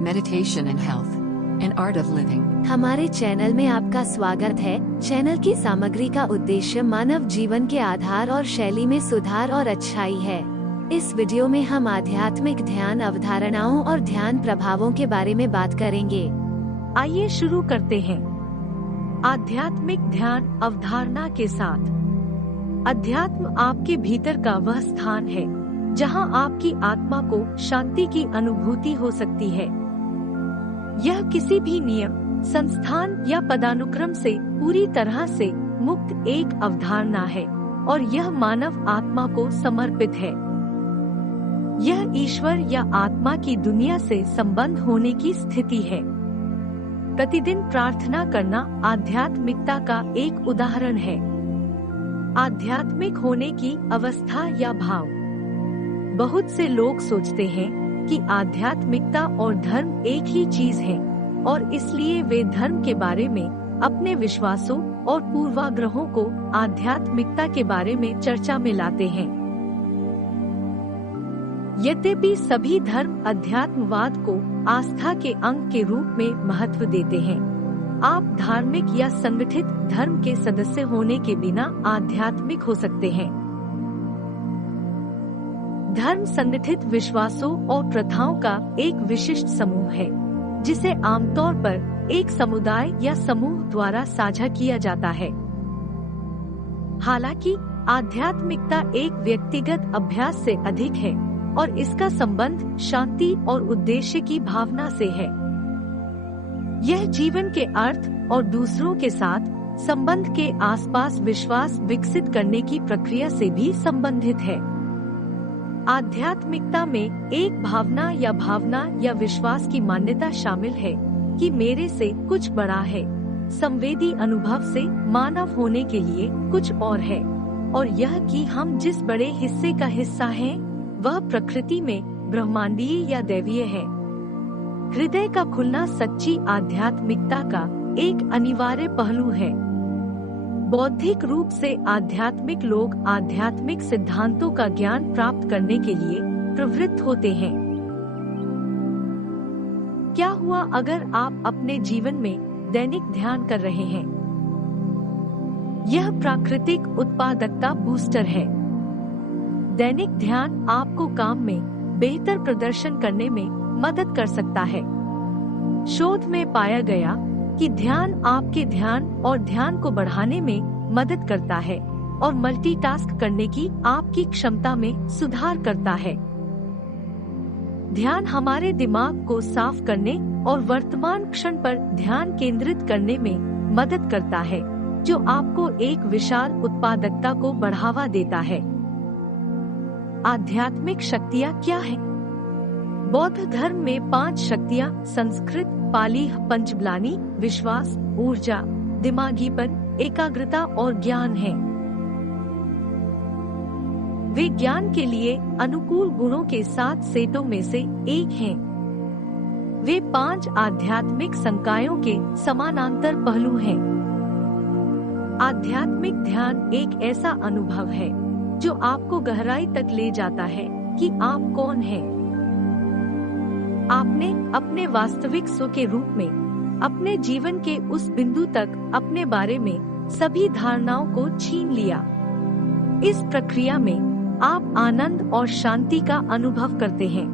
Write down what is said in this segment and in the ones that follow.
meditation and health, an art of living. हमारे channel में आपका स्वागत है। चैनल की सामग्री का उद्देश्य मानव जीवन के आधार और शैली में सुधार और अच्छाई है। इस वीडियो में हम आध्यात्मिक ध्यान अवधारणाओं और ध्यान प्रभावों के बारे में बात करेंगे। आइए शुरू करते हैं। आध्यात्मिक ध्यान अवधारणा के साथ। अध्यात्म आपके भीतर का वह स्थान है जहां आपकी आत्मा को शांति की अनुभूति हो सकती है। यह किसी भी नियम, संस्थान या पदानुक्रम से पूरी तरह से मुक्त एक अवधारणा है और यह मानव आत्मा को समर्पित है। यह ईश्वर या आत्मा की दुनिया से संबंध होने की स्थिति है। प्रतिदिन प्रार्थना करना आध्यात्मिकता का एक उदाहरण है। आध्यात्मिक होने की अवस्था या भाव। बहुत से लोग सोचते हैं कि आध्यात्मिकता और धर्म एक ही चीज है और इसलिए वे धर्म के बारे में अपने विश्वासों और पूर्वाग्रहों को आध्यात्मिकता के बारे में चर्चा में लाते हैं। यद्यपि सभी धर्म अध्यात्मवाद को आस्था के अंग के रूप में महत्व देते हैं, आप धार्मिक या संगठित धर्म के सदस्य होने के बिना आध्यात्मिक हो सकते हैं। धर्म संगठित विश्वासों और प्रथाओं का एक विशिष्ट समूह है जिसे आमतौर पर एक समुदाय या समूह द्वारा साझा किया जाता है। हालांकि आध्यात्मिकता एक व्यक्तिगत अभ्यास से अधिक है और इसका संबंध शांति और उद्देश्य की भावना से है। यह जीवन के अर्थ और दूसरों के साथ संबंध के आसपास विश्वास विकसित करने की प्रक्रिया से भी संबंधित है। आध्यात्मिकता में एक भावना या विश्वास की मान्यता शामिल है कि मेरे से कुछ बड़ा है। संवेदी अनुभव से मानव होने के लिए कुछ और है और यह कि हम जिस बड़े हिस्से का हिस्सा हैं, वह प्रकृति में ब्रह्मांडीय या दैवीय है। हृदय का खुलना सच्ची आध्यात्मिकता का एक अनिवार्य पहलू है। बौद्धिक रूप से आध्यात्मिक लोग आध्यात्मिक सिद्धांतों का ज्ञान प्राप्त करने के लिए प्रवृत्त होते हैं। क्या हुआ अगर आप अपने जीवन में दैनिक ध्यान कर रहे हैं? यह प्राकृतिक उत्पादकता बूस्टर है। दैनिक ध्यान आपको काम में बेहतर प्रदर्शन करने में मदद कर सकता है। शोध में पाया गया कि ध्यान आपके ध्यान और ध्यान को बढ़ाने में मदद करता है और मल्टीटास्क करने की आपकी क्षमता में सुधार करता है। ध्यान हमारे दिमाग को साफ करने और वर्तमान क्षण पर ध्यान केंद्रित करने में मदद करता है, जो आपको एक विशाल उत्पादकता को बढ़ावा देता है। आध्यात्मिक शक्तियाँ क्या हैं? बौद्ध धर्म में 5 शक्तियाँ संस्कृत पाली पंचबलानी विश्वास, ऊर्जा, दिमागीपन, एकाग्रता और ज्ञान है। वे ज्ञान के लिए अनुकूल गुणों के 7 सेटों में से एक हैं। वे 5 आध्यात्मिक संकायों के समानांतर पहलू हैं। आध्यात्मिक ध्यान एक ऐसा अनुभव है जो आपको गहराई तक ले जाता है कि आप कौन हैं। आपने अपने वास्तविक स्व के रूप में अपने जीवन के उस बिंदु तक अपने बारे में सभी धारणाओं को छीन लिया। इस प्रक्रिया में आप आनंद और शांति का अनुभव करते हैं।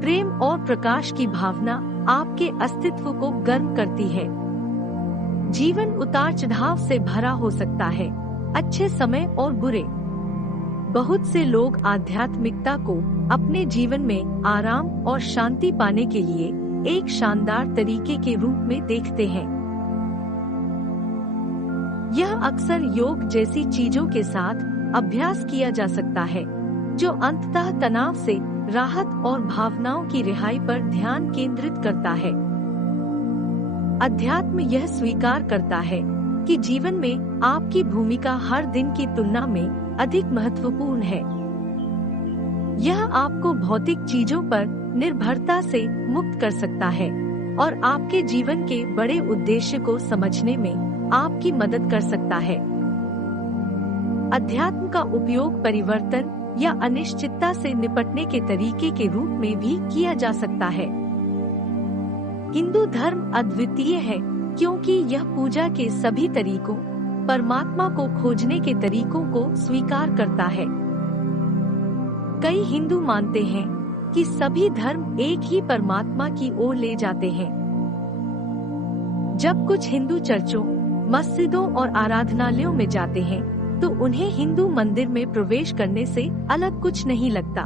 प्रेम और प्रकाश की भावना आपके अस्तित्व को गर्म करती है। जीवन उतार चढ़ाव से भरा हो सकता है, अच्छे समय और बुरे। बहुत से लोग आध्यात्मिकता को अपने जीवन में आराम और शांति पाने के लिए एक शानदार तरीके के रूप में देखते हैं। यह अक्सर योग जैसी चीजों के साथ अभ्यास किया जा सकता है, जो अंततः तनाव से राहत और भावनाओं की रिहाई पर ध्यान केंद्रित करता है। अध्यात्म यह स्वीकार करता है कि जीवन में आपकी भूमिका हर दिन की तुलना में अधिक महत्वपूर्ण है। यह आपको भौतिक चीजों पर निर्भरता से मुक्त कर सकता है और आपके जीवन के बड़े उद्देश्य को समझने में आपकी मदद कर सकता है। अध्यात्म का उपयोग परिवर्तन या अनिश्चितता से निपटने के तरीके के रूप में भी किया जा सकता है। हिंदू धर्म अद्वितीय है क्योंकि यह पूजा के सभी तरीकों, परमात्मा को खोजने के तरीकों को स्वीकार करता है। कई हिंदू मानते हैं कि सभी धर्म एक ही परमात्मा की ओर ले जाते हैं। जब कुछ हिंदू चर्चों, मस्जिदों और आराधनालयों में जाते हैं तो उन्हें हिंदू मंदिर में प्रवेश करने से अलग कुछ नहीं लगता।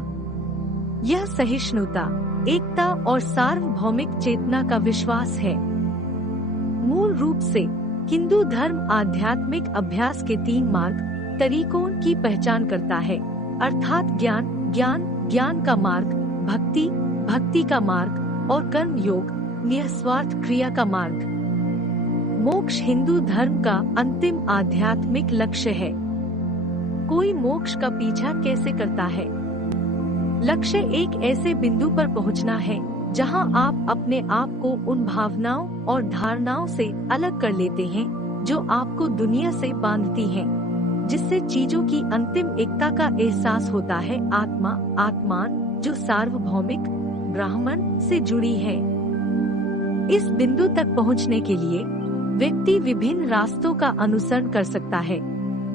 यह सहिष्णुता, एकता और सार्वभौमिक चेतना का विश्वास है। मूल रूप से हिंदू धर्म आध्यात्मिक अभ्यास के 3 मार्ग, तरीकों की पहचान करता है, अर्थात ज्ञान का मार्ग, भक्ति का मार्ग और कर्म योग, निस्वार्थ क्रिया का मार्ग। मोक्ष हिंदू धर्म का अंतिम आध्यात्मिक लक्ष्य है। कोई मोक्ष का पीछा कैसे करता है? लक्ष्य एक ऐसे बिंदु पर पहुंचना है जहां आप अपने आप को उन भावनाओं और धारणाओं से अलग कर लेते हैं जो आपको दुनिया से बांधती हैं, जिससे चीजों की अंतिम एकता का एहसास होता है। आत्मान जो सार्वभौमिक ब्राह्मण से जुड़ी है। इस बिंदु तक पहुंचने के लिए व्यक्ति विभिन्न रास्तों का अनुसरण कर सकता है।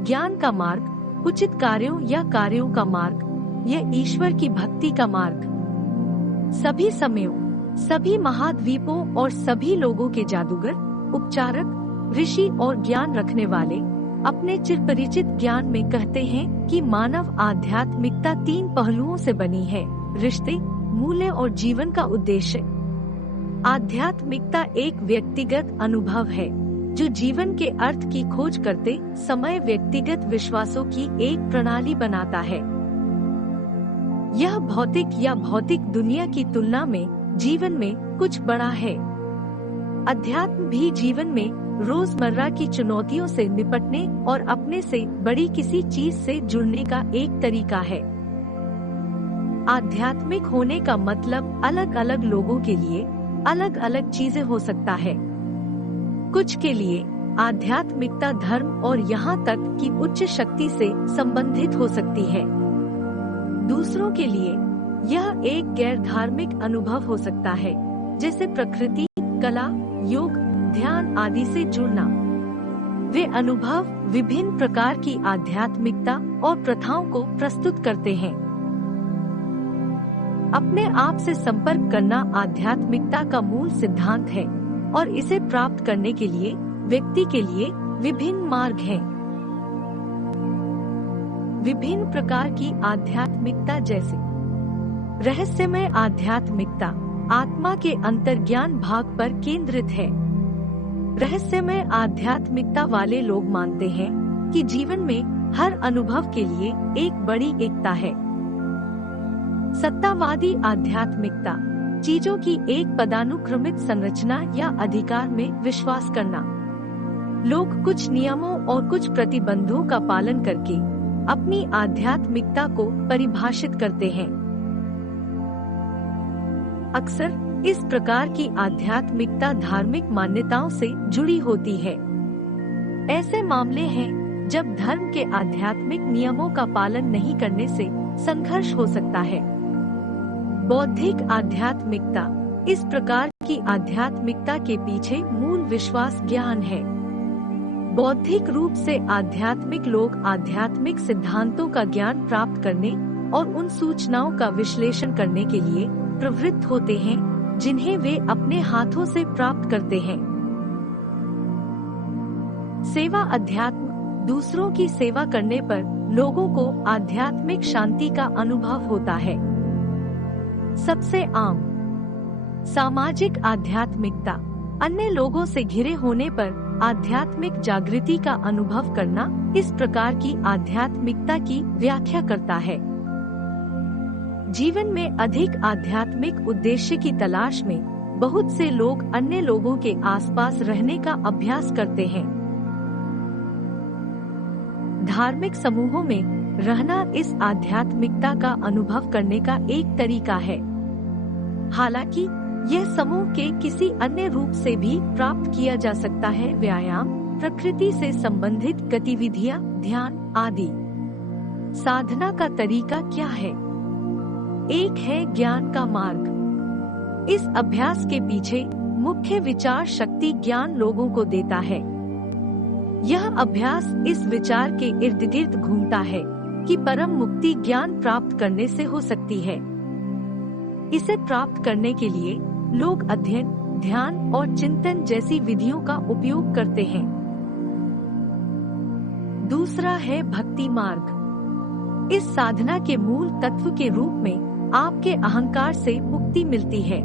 ज्ञान का मार्ग, उचित कार्यों या कार्यों का मार्ग, यह ईश्वर की भक्ति का मार्ग। सभी समयों, सभी महाद्वीपों और सभी लोगों के जादूगर, उपचारक, ऋषि और ज्ञान रखने वाले अपने चिरपरिचित ज्ञान में कहते हैं कि मानव आध्यात्मिकता 3 पहलुओं से बनी है: रिश्ते, मूल्य और जीवन का उद्देश्य। आध्यात्मिकता एक व्यक्तिगत अनुभव है जो जीवन के अर्थ की खोज करते समय व्यक्तिगत विश्वासों की एक प्रणाली बनाता है। यह भौतिक या भौतिक दुनिया की तुलना में जीवन में कुछ बड़ा है। अध्यात्म भी जीवन में रोजमर्रा की चुनौतियों से निपटने और अपने से बड़ी किसी चीज से जुड़ने का एक तरीका है। आध्यात्मिक होने का मतलब अलग अलग लोगों के लिए अलग अलग चीजें हो सकता है। कुछ के लिए आध्यात्मिकता धर्म और यहाँ तक कि उच्च शक्ति से संबंधित हो सकती है। दूसरों के लिए यह एक गैर धार्मिक अनुभव हो सकता है, जैसे प्रकृति, कला, योग, ध्यान आदि से जुड़ना। वे अनुभव विभिन्न प्रकार की आध्यात्मिकता और प्रथाओं को प्रस्तुत करते हैं। अपने आप से संपर्क करना आध्यात्मिकता का मूल सिद्धांत है और इसे प्राप्त करने के लिए व्यक्ति के लिए विभिन्न मार्ग हैं। विभिन्न प्रकार की आध्यात्मिकता जैसे रहस्यमय आध्यात्मिकता आत्मा के अंतर्ज्ञान भाग पर केंद्रित है। रहस्यमय आध्यात्मिकता वाले लोग मानते हैं कि जीवन में हर अनुभव के लिए एक बड़ी एकता है। सत्तावादी आध्यात्मिकता चीजों की एक पदानुक्रमित संरचना या अधिकार में विश्वास करना। लोग कुछ नियमों और कुछ प्रतिबंधों का पालन करके अपनी आध्यात्मिकता को परिभाषित करते हैं। अक्सर इस प्रकार की आध्यात्मिकता धार्मिक मान्यताओं से जुड़ी होती है। ऐसे मामले हैं जब धर्म के आध्यात्मिक नियमों का पालन नहीं करने से संघर्ष हो सकता है। बौद्धिक आध्यात्मिकता इस प्रकार की आध्यात्मिकता के पीछे मूल विश्वास ज्ञान है। बौद्धिक रूप से आध्यात्मिक लोग आध्यात्मिक सिद्धांतों का ज्ञान प्राप्त करने और उन सूचनाओं का विश्लेषण करने के लिए प्रवृत्त होते हैं जिन्हें वे अपने हाथों से प्राप्त करते हैं। सेवा अध्यात्म दूसरों की सेवा करने पर लोगों को आध्यात्मिक शांति का अनुभव होता है। सबसे आम सामाजिक आध्यात्मिकता अन्य लोगों से घिरे होने पर आध्यात्मिक जागृति का अनुभव करना इस प्रकार की आध्यात्मिकता की व्याख्या करता है। जीवन में अधिक आध्यात्मिक उद्देश्य की तलाश में बहुत से लोग अन्य लोगों के आसपास रहने का अभ्यास करते हैं। धार्मिक समूहों में रहना इस आध्यात्मिकता का अनुभव करने का एक तरीका है। हालांकि यह समूह के किसी अन्य रूप से भी प्राप्त किया जा सकता है। व्यायाम, प्रकृति से संबंधित गतिविधियां, ध्यान आदि। साधना का तरीका क्या है? एक है ज्ञान का मार्ग। इस अभ्यास के पीछे मुख्य विचार शक्ति ज्ञान लोगों को देता है। यह अभ्यास इस विचार के इर्द गिर्द घूमता है कि परम मुक्ति ज्ञान प्राप्त करने से हो सकती है। इसे प्राप्त करने के लिए लोग अध्ययन, ध्यान और चिंतन जैसी विधियों का उपयोग करते हैं। दूसरा है भक्ति मार्ग। इस साधना के मूल तत्व के रूप में आपके अहंकार से मुक्ति मिलती है।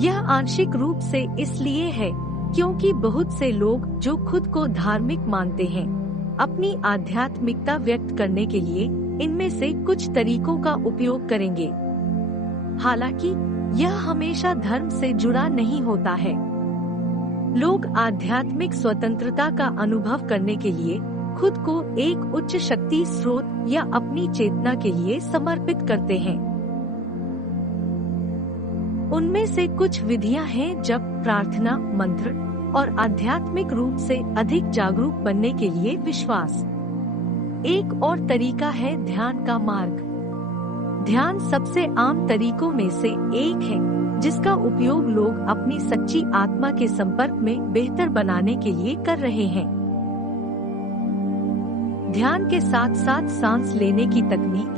यह आंशिक रूप से इसलिए है क्योंकि बहुत से लोग जो खुद को धार्मिक मानते हैं, अपनी आध्यात्मिकता व्यक्त करने के लिए इनमें से कुछ तरीकों का उपयोग करेंगे। हालांकि यह हमेशा धर्म से जुड़ा नहीं होता है। लोग आध्यात्मिक स्वतंत्रता का अनुभव करने के लिए खुद को एक उच्च शक्ति स्रोत या अपनी चेतना के लिए समर्पित करते हैं। उनमें से कुछ विधियां हैं जप, प्रार्थना, मंत्र और आध्यात्मिक रूप से अधिक जागरूक बनने के लिए विश्वास। एक और तरीका है ध्यान का मार्ग। ध्यान सबसे आम तरीकों में से एक है जिसका उपयोग लोग अपनी सच्ची आत्मा के संपर्क में बेहतर बनाने के लिए कर रहे हैं। ध्यान के साथ साथ सांस लेने की तकनीक,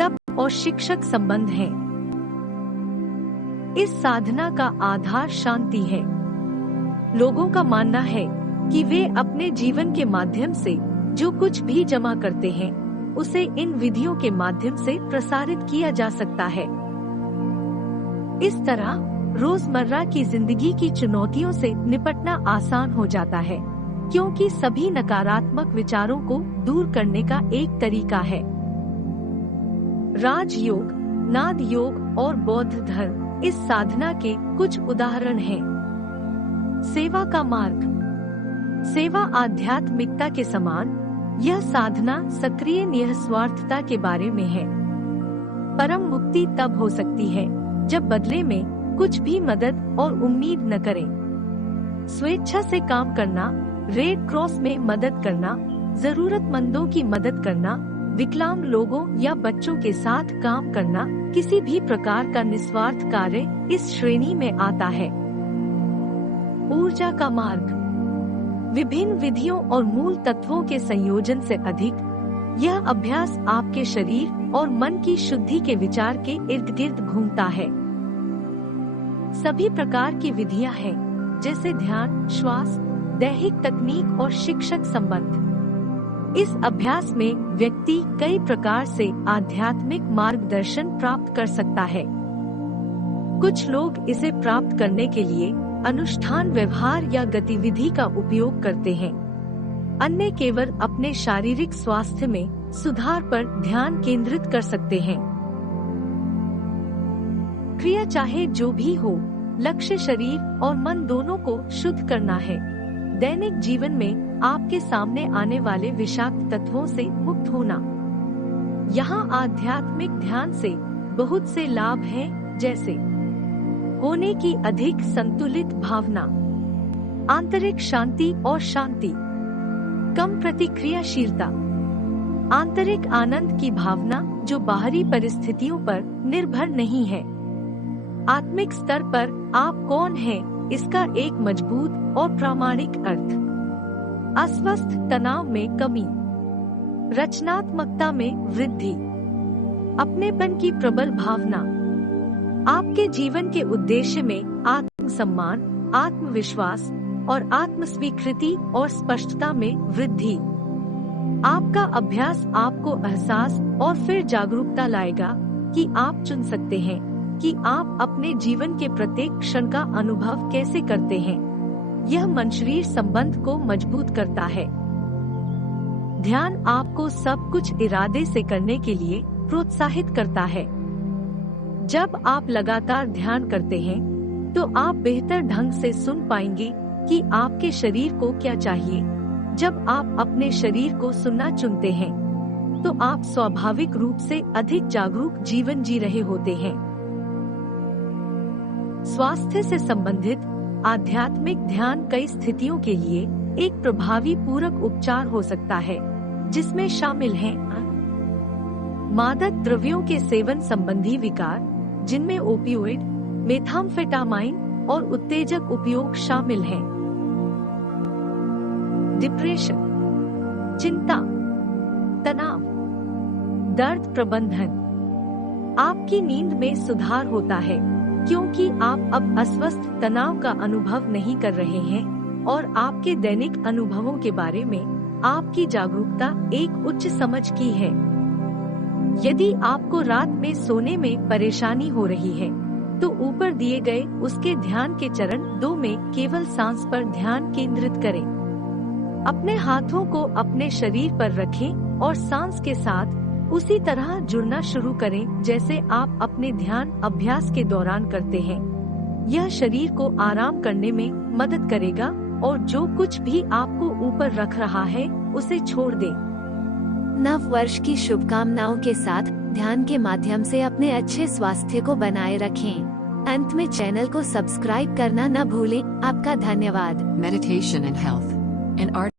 तप और शिक्षक संबंध है। इस साधना का आधार शांति है। लोगों का मानना है कि वे अपने जीवन के माध्यम से जो कुछ भी जमा करते हैं उसे इन विधियों के माध्यम से प्रसारित किया जा सकता है। इस तरह रोजमर्रा की जिंदगी की चुनौतियों से निपटना आसान हो जाता है, क्योंकि सभी नकारात्मक विचारों को दूर करने का एक तरीका है। राजयोग, नाद योग और बौद्ध धर्म इस साधना के कुछ उदाहरण हैं। सेवा का मार्ग। सेवा आध्यात्मिकता के समान यह साधना सक्रिय निस्वार्थता के बारे में है। परम मुक्ति तब हो सकती है जब बदले में कुछ भी मदद और उम्मीद न करें। स्वेच्छा से काम करना, रेड क्रॉस में मदद करना, जरूरतमंदों की मदद करना, विकलांग लोगों या बच्चों के साथ काम करना, किसी भी प्रकार का निस्वार्थ कार्य इस श्रेणी में आता है। ऊर्जा का मार्ग। विभिन्न विधियों और मूल तत्वों के संयोजन से अधिक यह अभ्यास आपके शरीर और मन की शुद्धि के विचार के इर्द गिर्द घूमता है। सभी प्रकार की विधियां हैं, जैसे ध्यान, श्वास, दैहिक तकनीक और शिक्षक संबंध। इस अभ्यास में व्यक्ति कई प्रकार से आध्यात्मिक मार्गदर्शन प्राप्त कर सकता है। कुछ लोग इसे प्राप्त करने के लिए अनुष्ठान, व्यवहार या गतिविधि का उपयोग करते हैं। अन्य केवल अपने शारीरिक स्वास्थ्य में सुधार पर ध्यान केंद्रित कर सकते हैं। क्रिया चाहे जो भी हो, लक्ष्य शरीर और मन दोनों को शुद्ध करना है। दैनिक जीवन में आपके सामने आने वाले विषाक्त तत्वों से मुक्त होना। यहाँ आध्यात्मिक ध्यान से बहुत से लाभ हैं, जैसे होने की अधिक संतुलित भावना, आंतरिक शांति और शांति, कम प्रतिक्रियाशीलता, आंतरिक आनंद की भावना जो बाहरी परिस्थितियों पर निर्भर नहीं है। आत्मिक स्तर पर आप कौन हैं, इसका एक मजबूत और प्रामाणिक अर्थ। अस्वस्थ तनाव में कमी, रचनात्मकता में वृद्धि, अपनेपन की प्रबल भावना, आपके जीवन के उद्देश्य में आत्म सम्मान, आत्मविश्वास और आत्म स्वीकृति और स्पष्टता में वृद्धि। आपका अभ्यास आपको एहसास और फिर जागरूकता लाएगा कि आप चुन सकते हैं कि आप अपने जीवन के प्रत्येक क्षण का अनुभव कैसे करते हैं। यह मन शरीर संबंध को मजबूत करता है। ध्यान आपको सब कुछ इरादे से करने के लिए प्रोत्साहित करता है। जब आप लगातार ध्यान करते हैं, तो आप बेहतर ढंग से सुन पाएंगे कि आपके शरीर को क्या चाहिए। जब आप अपने शरीर को सुनना चुनते हैं, तो आप स्वाभाविक रूप से अधिक जागरूक जीवन जी रहे होते हैं। स्वास्थ्य से संबंधित आध्यात्मिक ध्यान कई स्थितियों के लिए एक प्रभावी पूरक उपचार हो सकता है, जिसमें शामिल हैं मादक द्रव्यों के सेवन संबंधी विकार, जिनमें ओपियोइड, मेथाम्फेटामाइन और उत्तेजक उपयोग शामिल हैं। डिप्रेशन, चिंता, तनाव, दर्द प्रबंधन। आपकी नींद में सुधार होता है क्योंकि आप अब अस्वस्थ तनाव का अनुभव नहीं कर रहे हैं और आपके दैनिक अनुभवों के बारे में आपकी जागरूकता एक उच्च समझ की है। यदि आपको रात में सोने में परेशानी हो रही है, तो ऊपर दिए गए उसके ध्यान के चरण 2 में केवल सांस पर ध्यान केंद्रित करें। अपने हाथों को अपने शरीर पर रखें और सांस के साथ उसी तरह जुड़ना शुरू करें जैसे आप अपने ध्यान अभ्यास के दौरान करते हैं। यह शरीर को आराम करने में मदद करेगा और जो कुछ भी आपको ऊपर रख रहा है उसे छोड़ दें। नव वर्ष की शुभकामनाओं के साथ ध्यान के माध्यम से अपने अच्छे स्वास्थ्य को बनाए रखें। अंत में चैनल को सब्सक्राइब करना न भूलें। आपका धन्यवाद। Meditation and Health. An Art